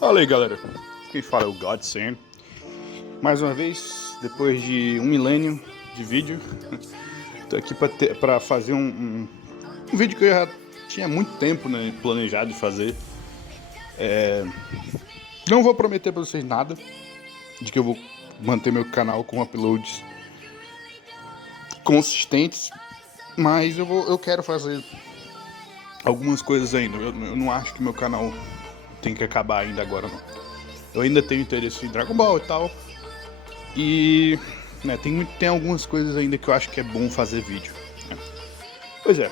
Fala aí, galera. Quem fala é o Godsend. Mais uma vez, depois de um milênio de vídeo, tô aqui pra fazer um vídeo que eu já tinha muito tempo, né, planejado de fazer. Não vou prometer pra vocês nada de que eu vou manter meu canal com uploads consistentes, mas eu quero fazer algumas coisas ainda. Eu não acho que meu canal tem que acabar ainda agora, não. Eu ainda tenho interesse em Dragon Ball e tal. E né, tem algumas coisas ainda que eu acho que é bom fazer vídeo, né? Pois é,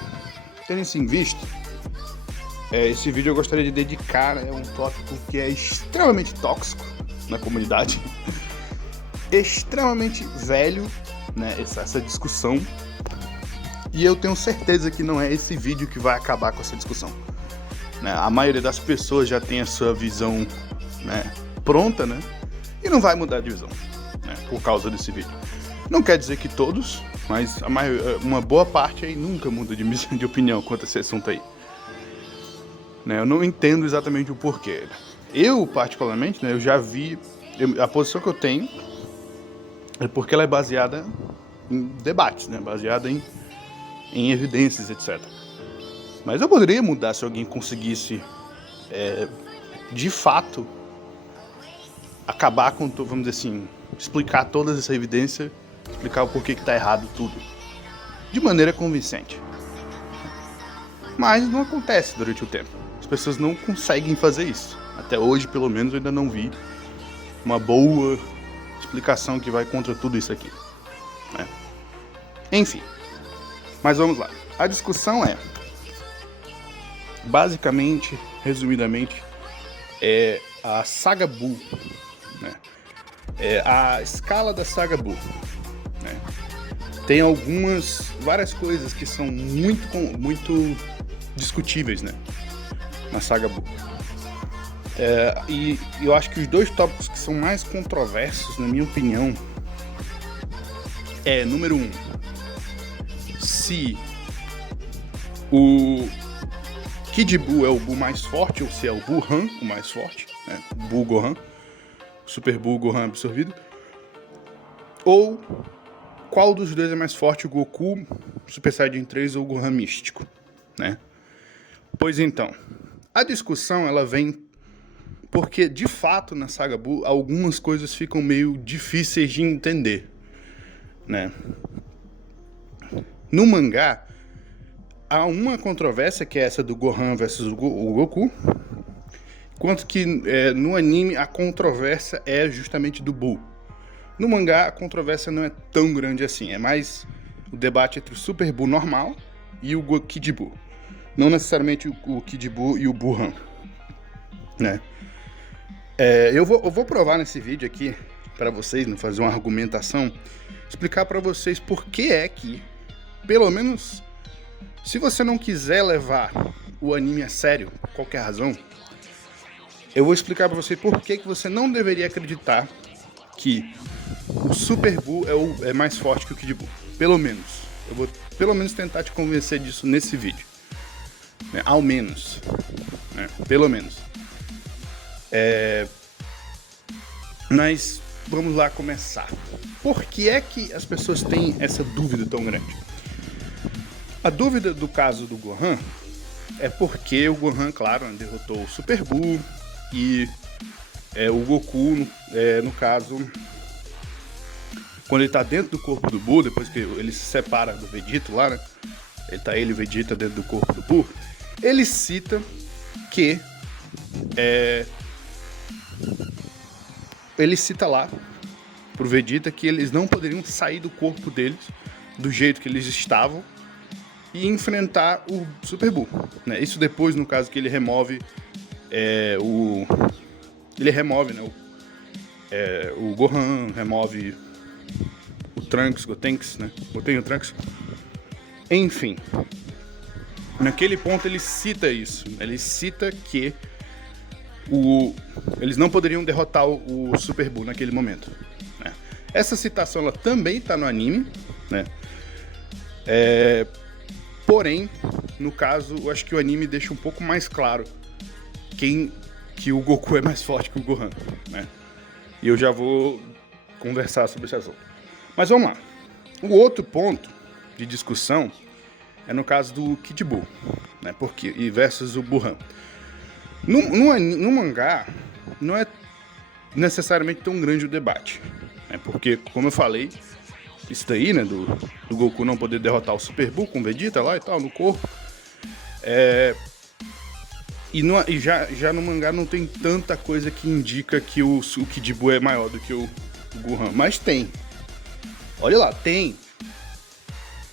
tendo isso em vista, esse vídeo eu gostaria de dedicar a um tópico que é extremamente tóxico na comunidade, extremamente velho, né, essa discussão. E eu tenho certeza que não é esse vídeo que vai acabar com essa discussão, né? A maioria das pessoas já tem a sua visão, né, pronta, né? E não vai mudar de visão, né, por causa desse vídeo. Não quer dizer que todos, mas uma boa parte aí nunca muda de opinião quanto a esse assunto aí, né? Eu não entendo exatamente o porquê. Eu, particularmente, né, eu já vi... a posição que eu tenho é porque ela é baseada em debates, né? Baseada em evidências, etc. Mas eu poderia mudar se alguém conseguisse, de fato, acabar com, vamos dizer assim, explicar todas essa evidência, explicar o porquê que tá errado tudo, de maneira convincente. Mas não acontece durante o tempo. As pessoas não conseguem fazer isso. Até hoje, pelo menos, eu ainda não vi uma boa explicação que vai contra tudo isso aqui, né? Enfim, mas vamos lá. A discussão é, basicamente, resumidamente, é a saga Buu, né? É a escala da saga Buu, né? Tem várias coisas que são muito discutíveis, né, na saga Buu. E eu acho que os dois tópicos que são mais controversos, na minha opinião, número 1, se o Kid Buu é o Buu mais forte ou se é o Buu-han o mais forte, né? Buu Gohan, Super Buu Gohan absorvido, ou qual dos dois é mais forte, o Goku Super Saiyajin 3 ou o Gohan místico, né? Pois então, a discussão ela vem porque de fato na saga Buu algumas coisas ficam meio difíceis de entender, né? No mangá há uma controvérsia que é essa do Gohan versus o Goku, enquanto que no anime a controvérsia é justamente do Buu. No mangá a controvérsia não é tão grande assim, é mais o debate entre o Super Buu normal e o Kid Buu, não necessariamente o Kid Buu e o Buu-han, né? Eu vou provar nesse vídeo aqui para vocês, né, fazer uma argumentação, explicar para vocês por que é que, pelo menos, se você não quiser levar o anime a sério, por qualquer razão, eu vou explicar para você por que você não deveria acreditar que o Super Buu é mais forte que o Kid Buu. Pelo menos. Eu vou pelo menos tentar te convencer disso nesse vídeo, né? Ao menos, né? Pelo menos. Mas vamos lá começar. Por que é que as pessoas têm essa dúvida tão grande? A dúvida do caso do Gohan é porque o Gohan, claro, derrotou o Super Buu e o Goku, no caso, quando ele tá dentro do corpo do Buu, depois que ele se separa do Vegeta lá, né? Ele e o Vegeta dentro do corpo do Buu, ele cita que ele cita lá pro Vegeta que eles não poderiam sair do corpo deles do jeito que eles estavam e enfrentar o Super Buu, né? Isso depois, no caso, que ele remove né, o Gohan, remove o Trunks, Gotenks, né? Goten o Trunks. Enfim, naquele ponto ele cita isso. Ele cita que eles não poderiam derrotar o Super Buu naquele momento, né? Essa citação ela também está no anime, né? Porém, no caso, eu acho que o anime deixa um pouco mais claro quem que o Goku é mais forte que o Gohan, né? E eu já vou conversar sobre esse assunto. Mas vamos lá. O outro ponto de discussão é no caso do Kid Buu, né? Porque, e versus o Burhan. No mangá, não é necessariamente tão grande o debate, né? Porque, como eu falei, isso daí, né, do Goku não poder derrotar o Super Buu com o Vegeta lá e tal, no corpo, e já no mangá não tem tanta coisa que indica que o Kid Buu é maior do que o Gohan, mas tem. Olha lá, tem.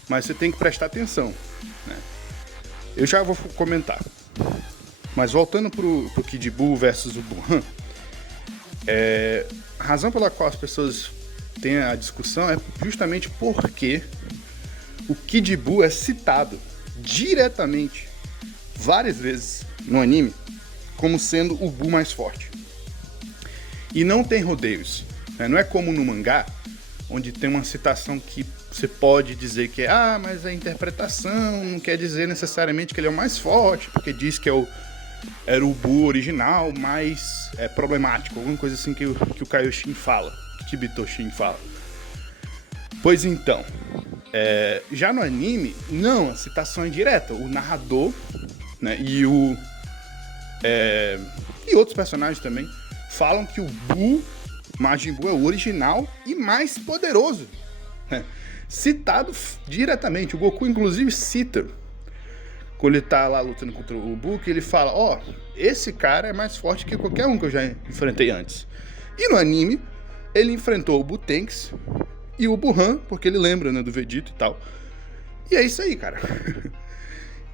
Mas você tem que prestar atenção, né? Eu já vou comentar. Mas voltando pro Kid Buu versus o Burhan, a razão pela qual as pessoas têm a discussão é justamente porque o Kid Buu é citado diretamente várias vezes no anime como sendo o Buu mais forte. E não tem rodeios, né? Não é como no mangá, onde tem uma citação que você pode dizer que mas a interpretação não quer dizer necessariamente que ele é o mais forte, porque diz que era o Buu original, mais problemático, alguma coisa assim que o Kaioshin fala, que Kibito Shin fala. Pois então, já no anime, não, a citação é direta. O narrador, né, e outros personagens também falam que o Majin Buu é o original e mais poderoso, né? Citado diretamente. O Goku inclusive cita, quando ele tá lá lutando contra o Buu, que ele fala, esse cara é mais forte que qualquer um que eu já enfrentei antes. E no anime, ele enfrentou o Butenks e o Burhan, porque ele lembra, né, do Vegeta e tal. E é isso aí, cara.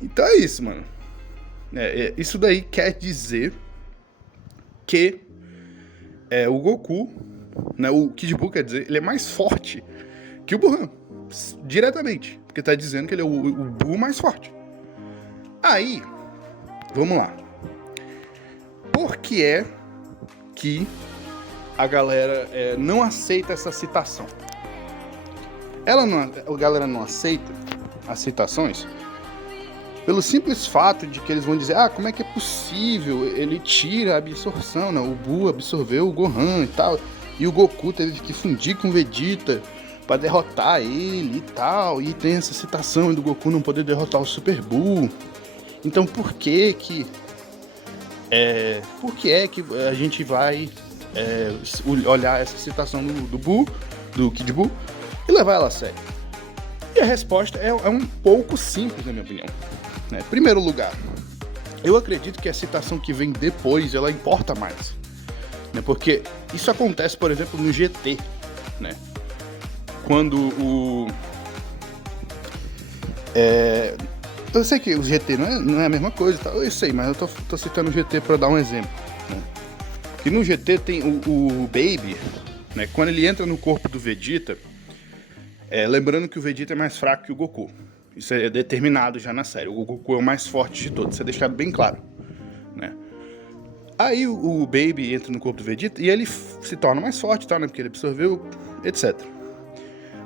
Então é isso, mano. Isso daí quer dizer que o Goku, né, o Kid Buu, quer dizer, ele é mais forte que o Burhan, diretamente, porque tá dizendo que ele é o Buu mais forte. Aí, vamos lá. Por que é que a galera não aceita essa citação? A galera não aceita as citações pelo simples fato de que eles vão dizer, como é que é possível? Ele tira a absorção, né? O Buu absorveu o Gohan e tal, e o Goku teve que fundir com o Vegeta pra derrotar ele e tal, e tem essa citação do Goku não poder derrotar o Super Buu. Então por que a gente vai olhar essa citação do Kid Buu e levar ela a sério? E a resposta é um pouco simples, na minha opinião. Em primeiro lugar, eu acredito que a citação que vem depois, ela importa mais, né? Porque isso acontece, por exemplo, no GT, né? Quando eu sei que o GT não é a mesma coisa, tá? Eu sei, mas eu tô citando o GT para dar um exemplo, né? Que no GT tem o Baby, né? Quando ele entra no corpo do Vegeta, lembrando que o Vegeta é mais fraco que o Goku. Isso é determinado já na série. O Goku é o mais forte de todos, isso é deixado bem claro, né? Aí o Baby entra no corpo do Vegeta e ele se torna mais forte, tá, né? Porque ele absorveu, etc.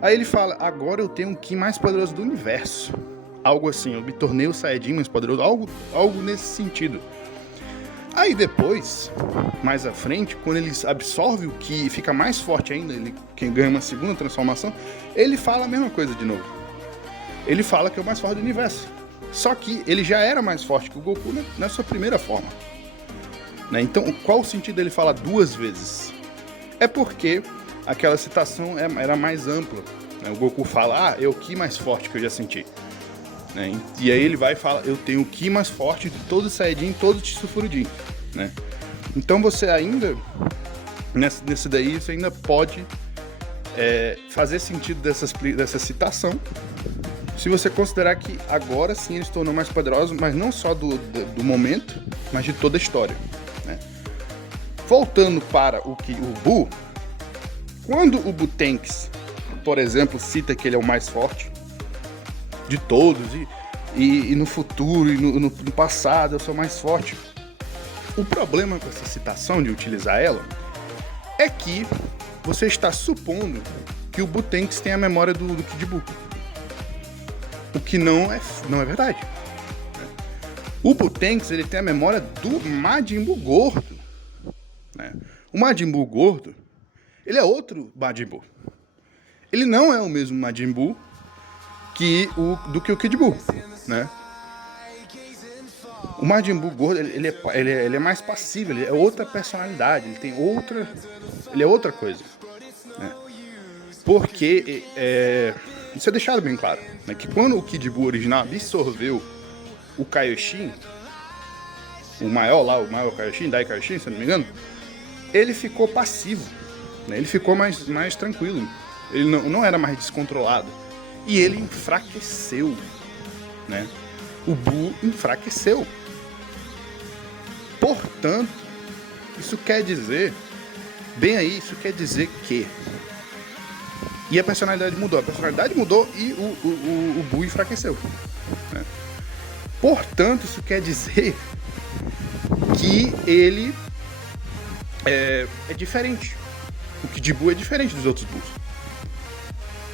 Aí ele fala, agora eu tenho o Ki mais poderoso do universo. Algo assim, eu me tornei o Saiyajin mais poderoso, algo nesse sentido. Aí depois, mais à frente, quando ele absorve o Ki e fica mais forte ainda, quem ganha uma segunda transformação, ele fala a mesma coisa de novo. Ele fala que é o mais forte do universo. Só que ele já era mais forte que o Goku na sua primeira forma, né? Então, qual o sentido dele falar duas vezes? É porque aquela citação era mais ampla, né? O Goku fala, é o Ki mais forte que eu já senti, né? E aí ele vai e fala, eu tenho o Ki mais forte de todo Saiyajin, todo Chifurudin, né? Então você ainda, nesse daí, você ainda pode fazer sentido dessa citação, se você considerar que agora sim ele se tornou mais poderoso, mas não só do momento, mas de toda a história, né? Voltando para o Buu, quando o Butenks, por exemplo, cita que ele é o mais forte de todos, e no futuro, e no passado eu sou mais forte, o problema com essa citação, de utilizar ela, é que você está supondo que o Butenks tem a memória do Kid Buu. O que não é verdade. O Butenks, ele tem a memória do Majin Buu gordo. O Majin Buu gordo, ele é outro Majin Buu. Ele não é o mesmo Majin Buu do que o Kid Buu, né? O Majin Buu gordo, ele é mais passivo, ele é outra personalidade, ele é outra coisa, né? Porque isso é deixado bem claro, né? Que quando o Kid Buu original absorveu o Kaioshin, o maior Kaioshin, Dai Kaioshin, se não me engano, ele ficou passivo, né? Ele ficou mais tranquilo, ele não era mais descontrolado, e ele enfraqueceu, né? O Buu enfraqueceu. Portanto, isso quer dizer que... E a personalidade mudou e o Buu enfraqueceu, né? Portanto, isso quer dizer que ele é diferente. O Kid Buu é diferente dos outros Buus.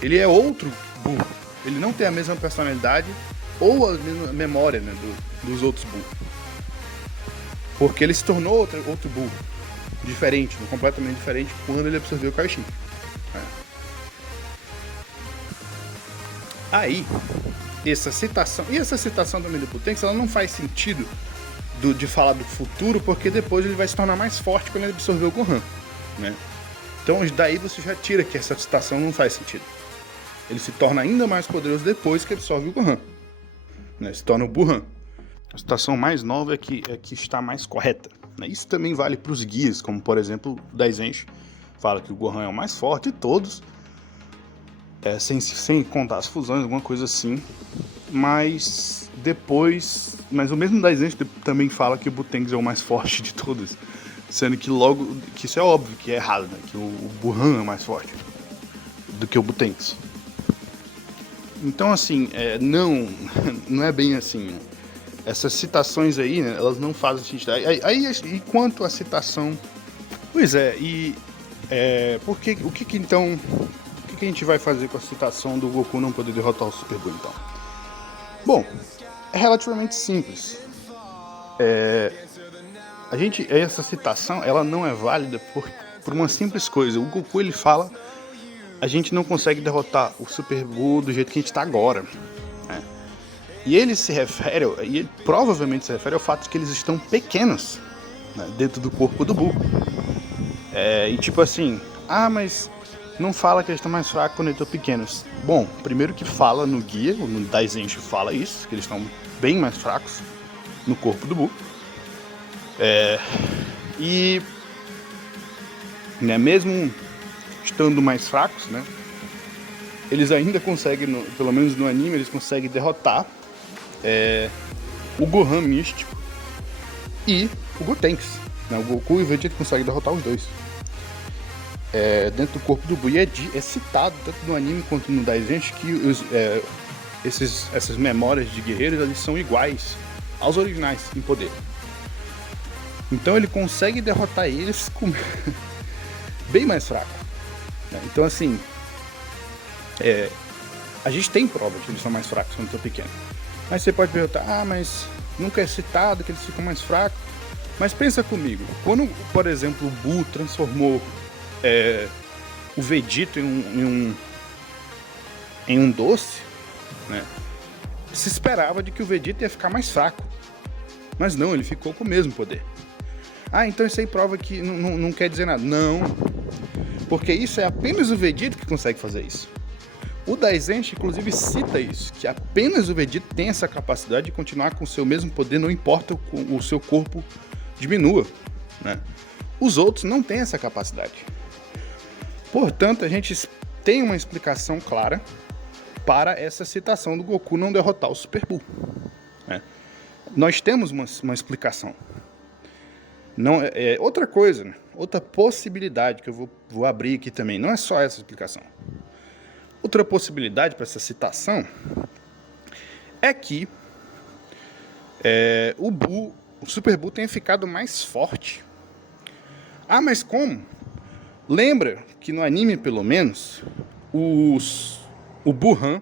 Ele é outro Buu. Ele não tem a mesma personalidade ou a mesma memória, né, dos outros Buu. Porque ele se tornou outro Buu. Diferente, completamente diferente, quando ele absorveu o Kaioshin. Aí, essa citação também do Butenks, ela não faz sentido de falar do futuro, porque depois ele vai se tornar mais forte quando ele absorver o Gohan, né? Então daí você já tira que essa citação não faz sentido. Ele se torna ainda mais poderoso depois que absorve o Gohan, né? Se torna o Buhan. A citação mais nova é que está mais correta, né? Isso também vale para os guias, como por exemplo o Daizenshi fala que o Gohan é o mais forte de todos, sem contar as fusões, alguma coisa assim. Mas o mesmo Daizenshi também fala que o Butenks é o mais forte de todos, sendo que isso é óbvio que é errado, né? Que o Buhan é mais forte do que o Butenks. Então assim, não é bem assim. Essas citações aí, né, elas não fazem sentido. E quanto à citação... Pois é, o que então... O que a gente vai fazer com a citação do Goku não poder derrotar o Super Buu, então? Bom, é relativamente simples. Essa citação, ela não é válida por uma simples coisa. O Goku, ele fala: a gente não consegue derrotar o Super Buu do jeito que a gente está agora, né? E ele provavelmente se refere ao fato de que eles estão pequenos, né, dentro do corpo do Buu. E tipo assim, mas não fala que eles estão mais fracos quando eles estão pequenos. Bom, primeiro que fala no guia, no Daizenshi fala isso, que eles estão bem mais fracos no corpo do Buu. Né, mesmo estando mais fracos, né, eles ainda conseguem, pelo menos no anime, eles conseguem derrotar o Gohan místico e o Gotenks, né? O Goku e o Vegeta conseguem derrotar os dois dentro do corpo do Buu. E é citado tanto no anime quanto no Daizenshi que essas memórias de guerreiros, eles são iguais aos originais em poder. Então ele consegue derrotar eles bem mais fraco, né? Então assim, a gente tem prova de que eles são mais fracos quando estão pequenos. Mas você pode perguntar, mas nunca é citado que eles ficam mais fracos. Mas pensa comigo, quando, por exemplo, o Buu transformou o Vegeta em um doce, né, se esperava de que o Vegeta ia ficar mais fraco. Mas não, ele ficou com o mesmo poder. Então isso aí prova que não quer dizer nada. Não, porque isso é apenas o Vegeta que consegue fazer isso. O Daizenshi, inclusive, cita isso, que apenas o Vegeta tem essa capacidade de continuar com o seu mesmo poder, não importa o seu corpo diminua, né? Os outros não têm essa capacidade. Portanto, a gente tem uma explicação clara para essa citação do Goku não derrotar o Super Buu, né? Nós temos uma explicação. Não, outra coisa, né? Outra possibilidade que eu vou abrir aqui também, não é só essa explicação. Outra possibilidade para essa citação é que o Super Buu tenha ficado mais forte. Mas como? Lembra que no anime, pelo menos, o Buhan,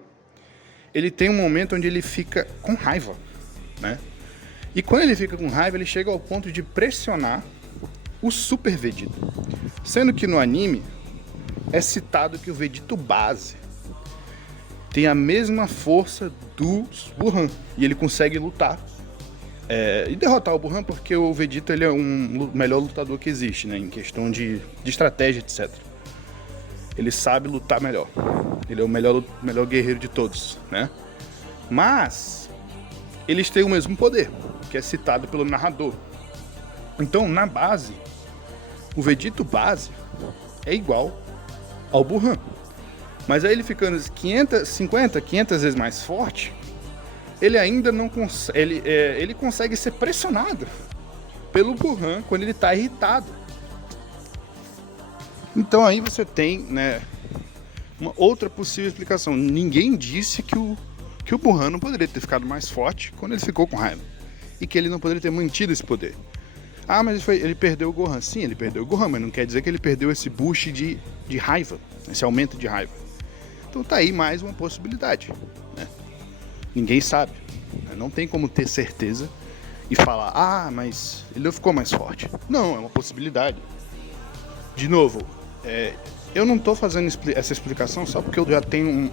ele tem um momento onde ele fica com raiva, né? E quando ele fica com raiva, ele chega ao ponto de pressionar o Super Vegeta. Sendo que no anime é citado que o Vegito base tem a mesma força do Burhan e ele consegue lutar e derrotar o Burhan, porque o Vegeta ele é um melhor lutador que existe, né, em questão de estratégia, etc. Ele sabe lutar melhor. Ele é o melhor guerreiro de todos, né? Mas eles têm o mesmo poder, que é citado pelo narrador. Então, na base, o Vegito base é igual ao Burhan. Mas aí ele ficando 500 vezes mais forte, ele ainda não consegue. Ele consegue ser pressionado pelo Burhan quando ele está irritado. Então aí você tem, né, uma outra possível explicação. Ninguém disse que o Burhan não poderia ter ficado mais forte quando ele ficou com raiva. E que ele não poderia ter mantido esse poder. Ah, mas ele perdeu o Gohan. Sim, ele perdeu o Gohan, mas não quer dizer que ele perdeu esse boost de raiva, esse aumento de raiva. Então tá aí mais uma possibilidade, né? Ninguém sabe, né? Não tem como ter certeza e falar, ah, mas ele não ficou mais forte. Não, é uma possibilidade. De novo, eu não tô fazendo essa explicação só porque eu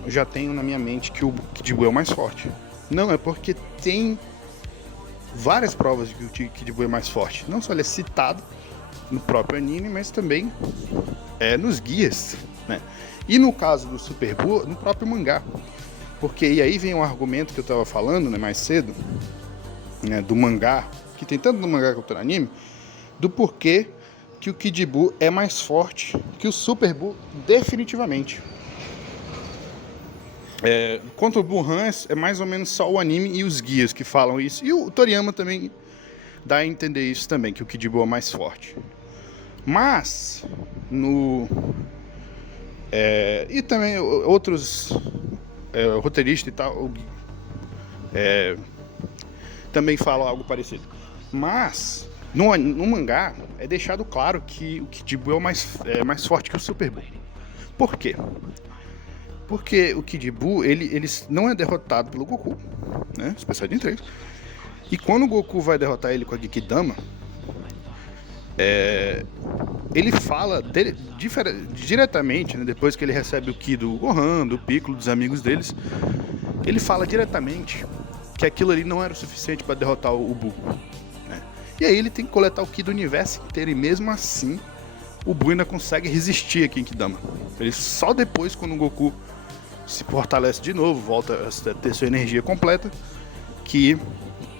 já tenho na minha mente que o Kid Buu é o mais forte. Não, é porque tem várias provas de que o Kid Buu é mais forte. Não só ele é citado no próprio anime, mas também nos guias, né? E no caso do Super Buu, no próprio mangá. Porque e aí vem um argumento que eu estava falando, né, mais cedo, né, do mangá, que tem tanto no mangá quanto no anime, do porquê que o Kid Buu é mais forte que o Super Buu definitivamente. Contra o Burhan é mais ou menos só o anime e os guias que falam isso. E o Toriyama também dá a entender isso também, que o Kid Buu é mais forte. Mas, e também outros roteiristas e tal também falam algo parecido. Mas, no mangá, é deixado claro que o Kid Buu é mais forte que o Super Buu. Por quê? Porque o Kid Buu, ele não é derrotado pelo Goku, né? Super Saiyajin 3. E quando o Goku vai derrotar ele com a Genkidama, ele fala diretamente, né, depois que ele recebe o Ki do Gohan, do Piccolo, dos amigos deles, ele fala diretamente que aquilo ali não era o suficiente para derrotar o Buu, né? E aí ele tem que coletar o Ki do universo inteiro, e mesmo assim o Buu ainda consegue resistir a Genkidama. Ele só depois, quando o Goku se fortalece de novo, volta a ter sua energia completa, que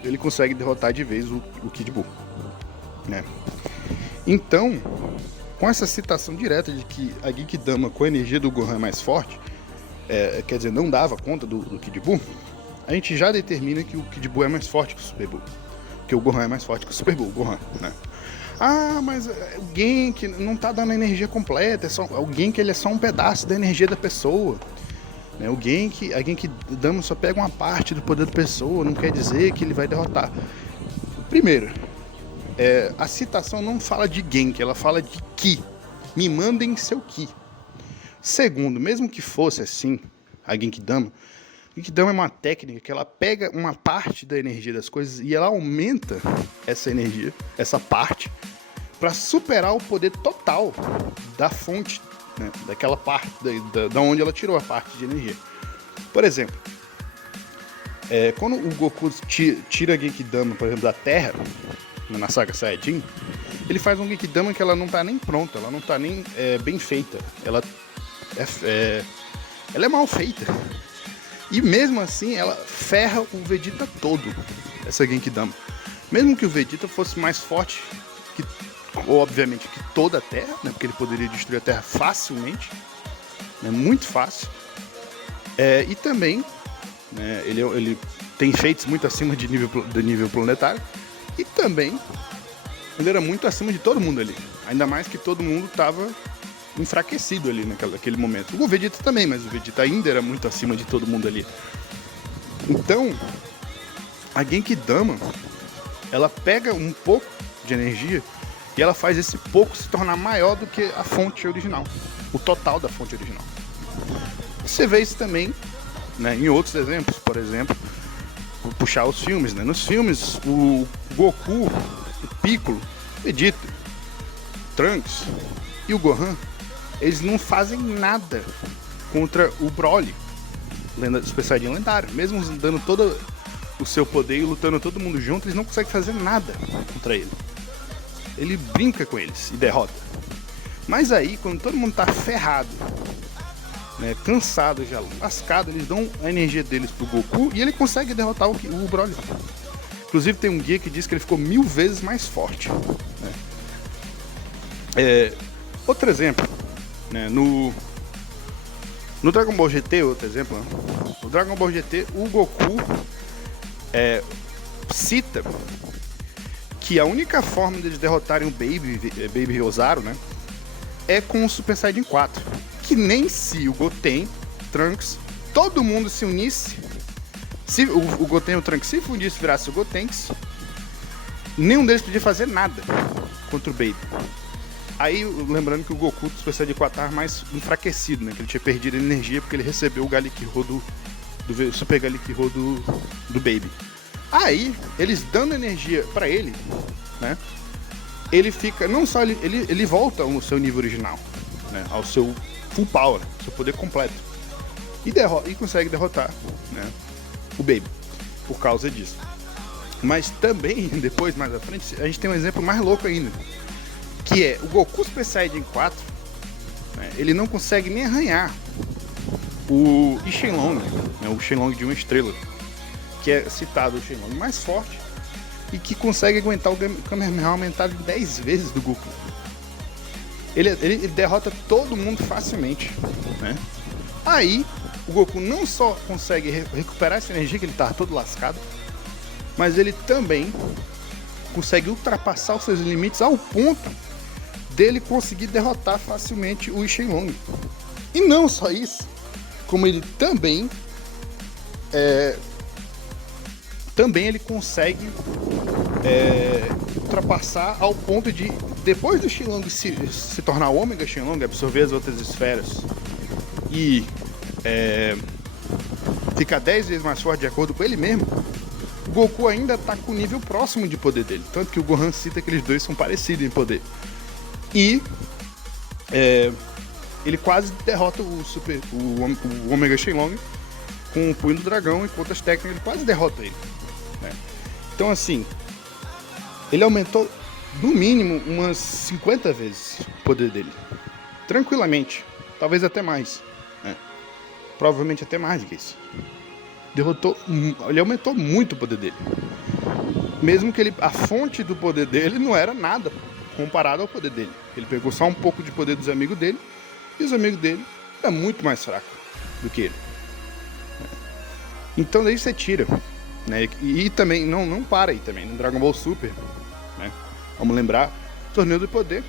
ele consegue derrotar de vez o Kid Buu, né? Então, com essa citação direta de que a Genkidama com a energia do Gohan é mais forte, quer dizer, não dava conta do Kid Buu, a gente já determina que o Kid Buu é mais forte que o Super Buu, que o Gohan é mais forte que o Super Buu, o Gohan, né? Ah, mas o Genki não tá dando a energia completa, o Genki ele é só um pedaço da energia da pessoa, né? A Genkidama só pega uma parte do poder da pessoa, não quer dizer que ele vai derrotar. Primeiro, a citação não fala de Genki, ela fala de Ki. Me mandem seu Ki. Segundo, mesmo que fosse assim, a Genkidama é uma técnica que ela pega uma parte da energia das coisas e ela aumenta essa energia, essa parte, para superar o poder total da fonte, né, daquela parte, da onde ela tirou a parte de energia. Por exemplo, quando o Goku tira a Genkidama, por exemplo, da Terra, na saga Saiyajin, ele faz um Genkidama que ela não tá nem pronta, ela não tá nem bem feita, ela é mal feita. E mesmo assim, ela ferra o Vegeta todo, essa Genkidama. Mesmo que o Vegeta fosse mais forte que, obviamente, que toda a Terra, né, porque ele poderia destruir a Terra facilmente, né, muito fácil. E também, né, ele tem feitos muito acima do nível planetário. E também, ele era muito acima de todo mundo ali. Ainda mais que todo mundo estava enfraquecido ali naquele momento. O Vegeta também, mas o Vegeta ainda era muito acima de todo mundo ali. Então, a Genkidama, ela pega um pouco de energia e ela faz esse pouco se tornar maior do que a fonte original, o total da fonte original. Você vê isso também, né, em outros exemplos. Por exemplo, vou puxar os filmes, né? Nos filmes, o Goku, o Piccolo, Vegeta, Trunks e o Gohan, eles não fazem nada contra o Broly, Super Saiyajin lendário. Mesmo dando todo o seu poder e lutando todo mundo junto, eles não conseguem fazer nada contra ele. Ele brinca com eles e derrota. Mas aí, quando todo mundo tá ferrado, né, cansado já, lascado, eles dão a energia deles pro Goku e ele consegue derrotar o Broly. Inclusive tem um guia que diz que ele ficou 1000 vezes mais forte, né? Outro exemplo, né, no Dragon Ball GT, outro exemplo, né? No Dragon Ball GT, o Goku cita que a única forma deles derrotarem o Baby Ozaru, né, é com o Super Saiyajin 4. Que nem se o Goten, Trunks, todo mundo se unisse, se o Goten e o Trunks se fundisse e virasse o Gotenks, nenhum deles podia fazer nada contra o Baby. Aí, lembrando que o Goku do Super Saiyajin 4 estava mais enfraquecido, né? Que ele tinha perdido energia porque ele recebeu o Galick-Ho do Super Galick-Ho do Baby. Aí, eles dando energia pra ele, né? Ele fica, não só ele volta ao seu nível original, né? Ao seu full power, seu poder completo. E consegue derrotar, né, o Baby por causa disso. Mas também, depois, mais à frente, a gente tem um exemplo mais louco ainda, que é o Goku Super Saiyajin 4, né, ele não consegue nem arranhar o Shenlong, né, o Shenlong de uma estrela, que é citado o Shenlong mais forte e que consegue aguentar o Kamehameha aumentado 10 vezes do Goku. Ele derrota todo mundo facilmente, né? Aí o Goku não só consegue recuperar essa energia, que ele tá todo lascado, mas ele também consegue ultrapassar os seus limites ao ponto dele conseguir derrotar facilmente o Shenlong. E não só isso, como ele também ele consegue ultrapassar ao ponto de, depois do Shenlong se tornar o Omega Shenlong, absorver as outras esferas e ficar 10 vezes mais forte de acordo com ele mesmo, o Goku ainda está com o nível próximo de poder dele. Tanto que o Gohan cita que eles dois são parecidos em poder. E ele quase derrota o Omega Shenlong com o Punho do Dragão e com outras técnicas, ele quase derrota ele, né? Então assim, ele aumentou no mínimo umas 50 vezes o poder dele, tranquilamente, talvez até mais, né? Provavelmente até mais do que isso. Ele aumentou muito o poder dele, mesmo que a fonte do poder dele não era nada comparado ao poder dele. Ele pegou só um pouco de poder dos amigos dele, e os amigos dele eram muito mais fracos do que ele. Então daí você tira, né? E também, não para aí também, no Dragon Ball Super, né? Vamos lembrar, Torneio do Poder,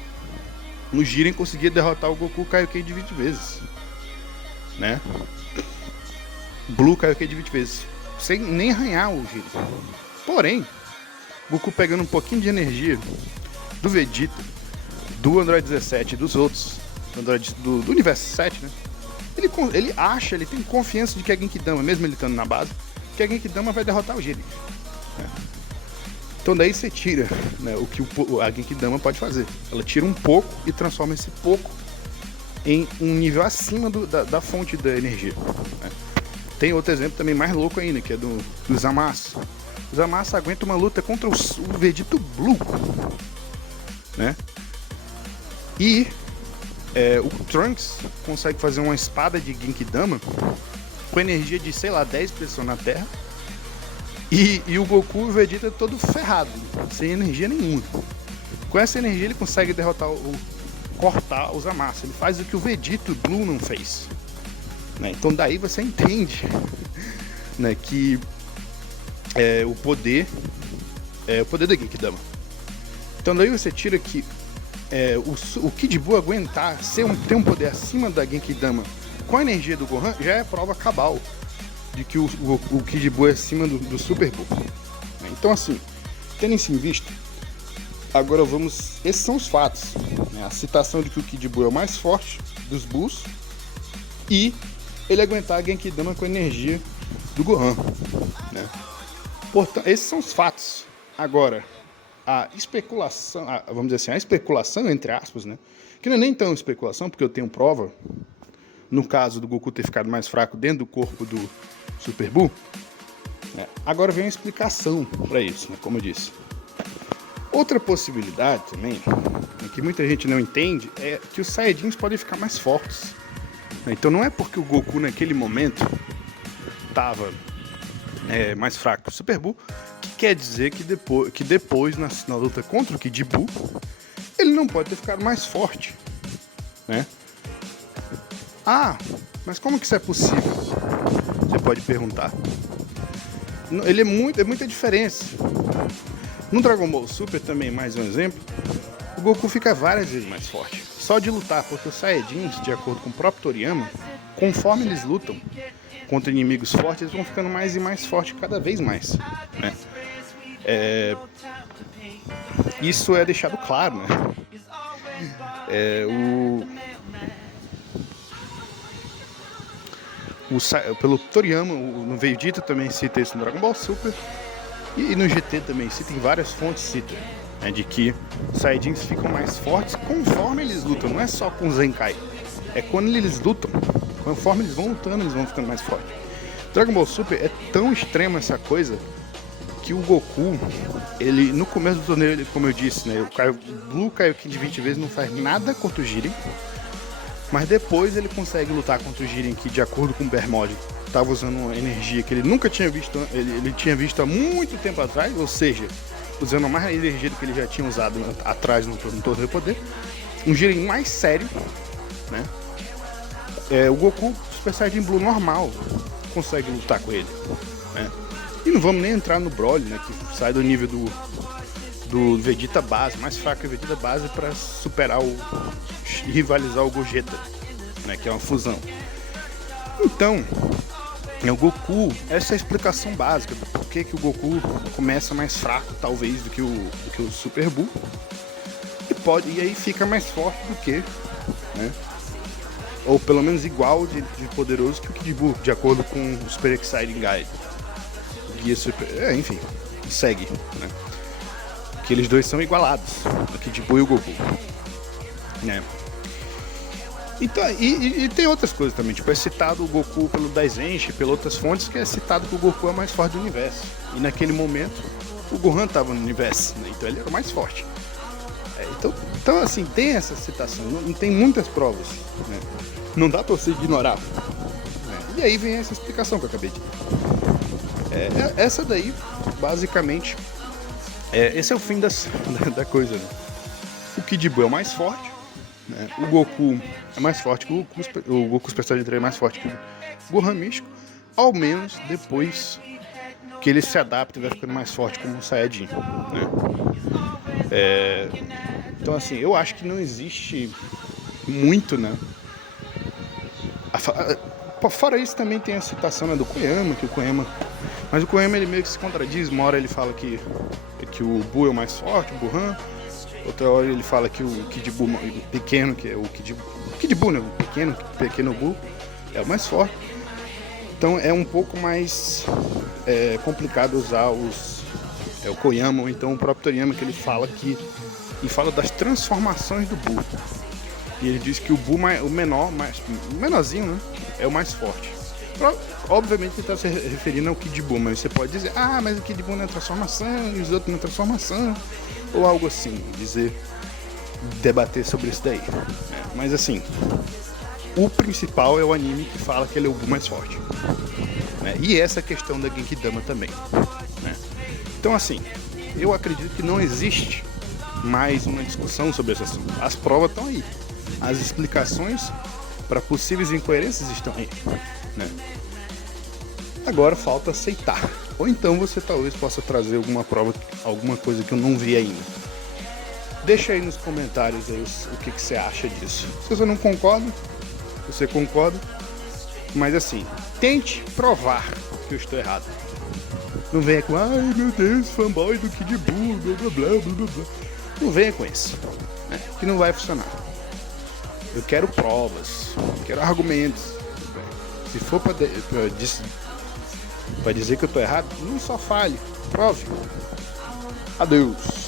no Jiren conseguia derrotar o Goku Kaioken de 20 vezes, né? Blue Kaioken de 20 vezes, sem nem arranhar o Jiren. Porém, Goku pegando um pouquinho de energia do Vegeta, do Android 17 e dos outros do Universo 7, né? Ele tem confiança de que a Genkidama, mesmo ele estando na base, que a Genkidama vai derrotar o Jiren, né? Então daí você tira, né, o que a Genkidama pode fazer. Ela tira um pouco e transforma esse pouco em um nível acima da fonte da energia, né? Tem outro exemplo também mais louco ainda, que é do Zamasu. O Zamasu aguenta uma luta contra o Vegeta Blue, né? E o Trunks consegue fazer uma espada de Genkidama com energia de, sei lá, 10 pessoas na Terra. E o Goku e o Vegeta todo ferrado, sem energia nenhuma. Com essa energia ele consegue derrotar cortar o Zamasu. Ele faz o que o Vegeta Blue não fez, né? Então daí você entende, né, que o poder da Genkidama. Então daí você tira que o Kid Buu aguentar ter um poder acima da Genkidama com a energia do Gohan já é prova cabal de que o Kid Buu é acima do Super Buu. Então assim, tendo isso em vista, agora esses são os fatos, né? A citação de que o Kid Buu é o mais forte dos Bulls e ele aguentar a Genkidama com a energia do Gohan, né? Portanto, esses são os fatos. Agora, a especulação, vamos dizer assim, a especulação, entre aspas, né? Que não é nem tão especulação, porque eu tenho prova, no caso do Goku ter ficado mais fraco dentro do corpo do Super Buu. Agora vem a explicação para isso, né? Como eu disse. Outra possibilidade também, que muita gente não entende, é que os Saiyajins podem ficar mais fortes. Então não é porque o Goku naquele momento estava mais fraco que o Super Buu, que quer dizer que depois na luta contra o Kid Buu, ele não pode ter ficado mais forte, né? Mas como que isso é possível? Você pode perguntar. Ele é muita diferença. No Dragon Ball Super também, mais um exemplo, o Goku fica várias vezes mais forte. Só de lutar, porque os Saiyajins, de acordo com o próprio Toriyama, conforme eles lutam contra inimigos fortes, eles vão ficando mais e mais fortes cada vez mais, né? Isso é deixado claro, né? Pelo Toriyama, no Vegeta também cita isso no Dragon Ball Super, e no GT também cita, em várias fontes cita, né, de que os Saiyajins ficam mais fortes conforme eles lutam, não é só com o Zenkai, é quando eles lutam, conforme eles vão lutando, eles vão ficando mais fortes. Dragon Ball Super é tão extrema essa coisa que o Goku, ele no começo do torneio, ele, como eu disse, né, o Blue caiu 20 vezes, não faz nada contra o Jiren, mas depois ele consegue lutar contra o Jiren, que de acordo com o Bermode estava usando uma energia que ele nunca tinha visto, ele tinha visto há muito tempo atrás, ou seja, usando mais energia do que ele já tinha usado atrás no Torneio Poder. Um Jiren mais sério, né? O Goku Super Saiyajin Blue normal consegue lutar com ele, né? E não vamos nem entrar no Broly, né, que sai do nível do Vegeta base, mais fraco que o Vegeta base, para superar rivalizar o Gogeta, né, que é uma fusão. Então, o Goku, essa é a explicação básica do porquê que o Goku começa mais fraco, talvez, do que o Super Buu, e aí fica mais forte do que, né, ou pelo menos igual de poderoso que o Kid Buu, de acordo com o Super Exciting Guide. Guia Super, enfim, segue, né? Que eles dois são igualados, o Kid Buu e o Goku, né? Então, e tem outras coisas também, tipo, é citado o Goku pelo Daizenshi, pelas outras fontes, que é citado que o Goku é o mais forte do universo. E naquele momento, o Gohan estava no universo, né? Então ele era o mais forte. Então assim, tem essa citação, não tem muitas provas, né? Não dá pra você ignorar, né? E aí vem essa explicação que eu acabei de dar. Essa daí, basicamente, esse é o fim da coisa, né? O Kid Buu é o mais forte, né? O Goku é mais forte que o Goku Super Saiyajin 3 é mais forte que o Gohan Místico, ao menos depois que ele se adapta e vai ficando mais forte como um Saiyajin, né? Então assim, eu acho que não existe muito, né? Fora isso, também tem a citação, né, do Koyama, mas o Koyama ele meio que se contradiz. Uma hora ele fala que o Buu é o mais forte, o Gohan. Outra hora ele fala que o Kid Buu pequeno, que é o Kid Buu, né? O pequeno Buu é o mais forte. Então é um pouco mais complicado usar o Koyama, ou então o próprio Toriyama, que ele fala fala das transformações do Buu. E ele diz que o Buu, o menorzinho, né, é o mais forte. Obviamente ele está se referindo ao Kid Buu, mas você pode dizer, mas o Kid Buu não é transformação, e os outros não é transformação, ou algo assim, debater sobre isso daí. Mas assim, o principal é o anime que fala que ele é o Buu mais forte, né? E essa questão da Genkidama também, né? Então assim, eu acredito que não existe mais uma discussão sobre esse assunto. As provas estão aí, as explicações para possíveis incoerências estão aí, né? Agora falta aceitar, ou então você talvez possa trazer alguma prova, alguma coisa que eu não vi ainda. Deixa aí nos comentários aí o que você acha disso. Se você não concorda, você concorda, mas assim, tente provar que eu estou errado. Não venha com, ai meu Deus, fanboy do Kid Buu, blá blá blá blá blá. Não venha com isso, né? Que não vai funcionar. Eu quero provas, quero argumentos. Se for para dizer que eu tô errado, não só fale, prove. Adeus.